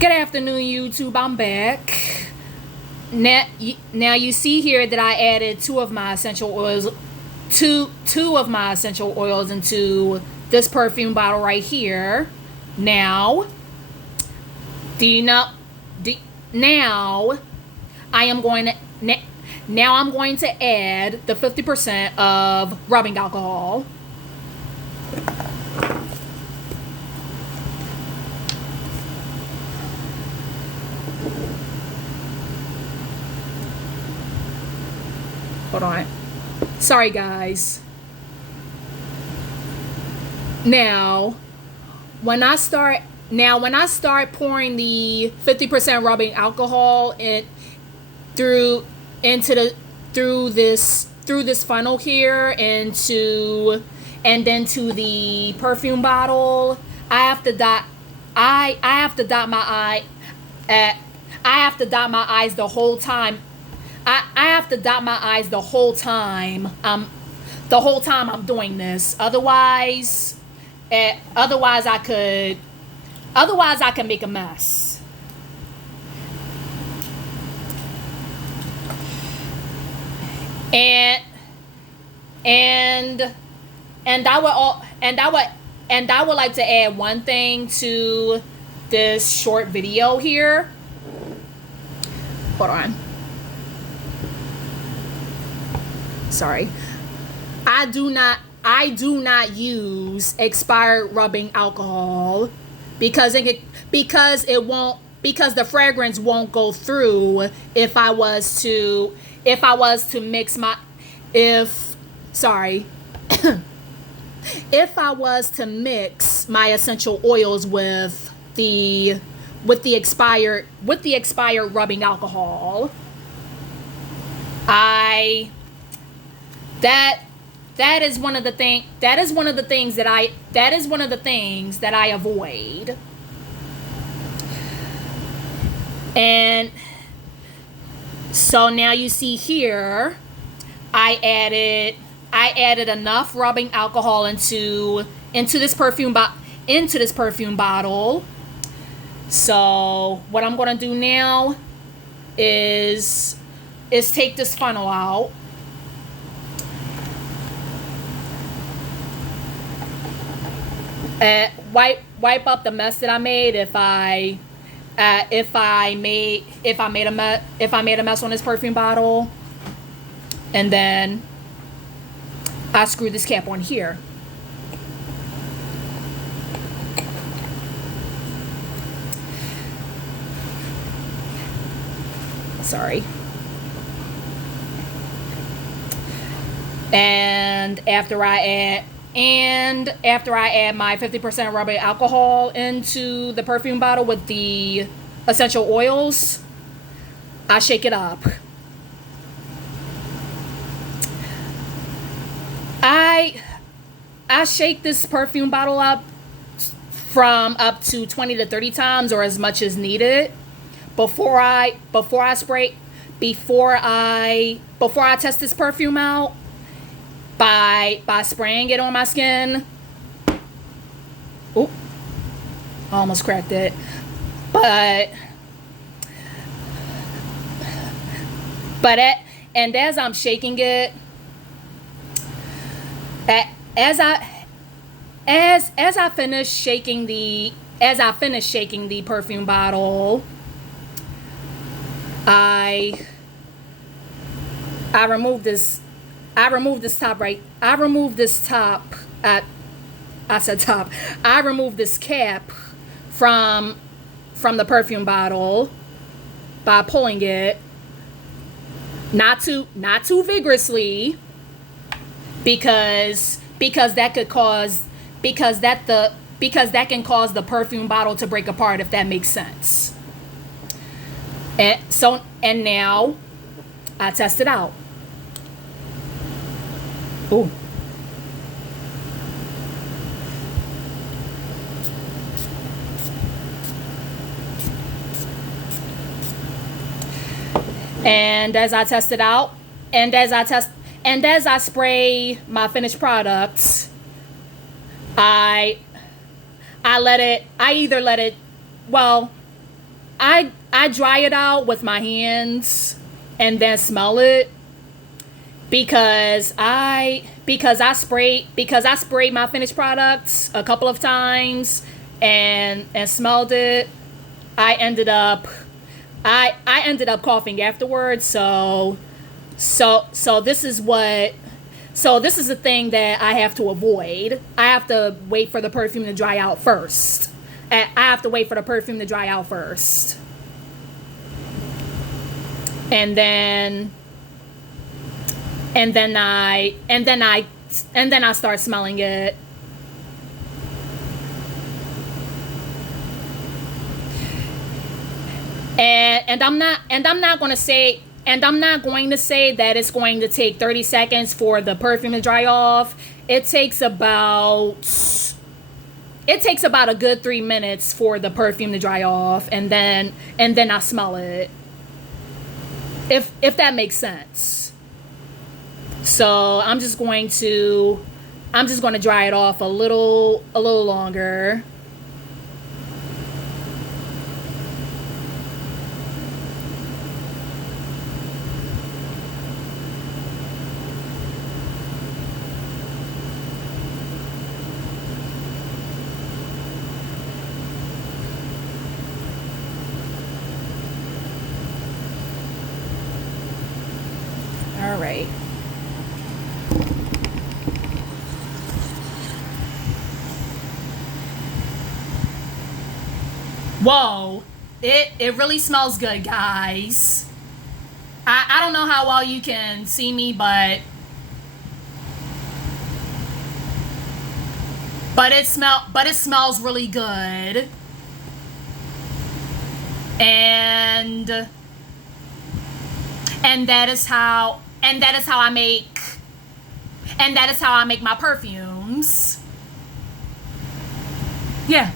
Good afternoon, YouTube. I'm back. Now you see here that I added two of my essential oils, two of my essential oils into this perfume bottle right here. Now, do you know? Now, I am going to now I'm going to add the 50% of rubbing alcohol. Hold on. Sorry, guys. Now, when I start pouring the 50% rubbing alcohol through this funnel here and then to the perfume bottle, I have to dot my eyes the whole time. I have to dot my eyes the whole time. I'm doing this. Otherwise I could make a mess. And I would like to add one thing to this short video here. Hold on. Sorry. I do not use expired rubbing alcohol because the fragrance won't go through if I was to mix my if I was to mix my essential oils with the expired rubbing alcohol. That is one of the things that I avoid. And so now you see here, I added enough rubbing alcohol into this perfume bottle. So what I'm gonna do now is take this funnel out. Wipe up the mess that I made if I made a mess on this perfume bottle, and then I screw this cap on here. Sorry. And after I add my 50% rubbing alcohol into the perfume bottle with the essential oils, I shake it up. I shake this perfume bottle up from up to 20 to 30 times or as much as needed before I test this perfume out by spraying it on my skin. Oop, I almost cracked it. And as I'm shaking it, as I finish shaking the perfume bottle, I remove this top. I remove this cap from the perfume bottle by pulling it, not too vigorously, because that can cause the perfume bottle to break apart, if that makes sense. And now I test it out. Ooh. And as I test it out, and as I spray my finished products, I either let it, well, I dry it out with my hands and then smell it because I sprayed my finished products a couple of times and smelled it. I ended up I ended up coughing afterwards. So this is what so this is the thing that I have to avoid. I have to wait for the perfume to dry out first. I have to wait for the perfume to dry out first. And then and then I start smelling it. I'm not going to say that it's going to take 30 seconds for the perfume to dry off. It takes about a good 3 minutes for the perfume to dry off, and then I smell it. If that makes sense. So I'm just going to dry it off a little longer. All right. Whoa. It really smells good, guys. I don't know how well you can see me, but it smells really good. And and that is how I make my perfumes. Yeah.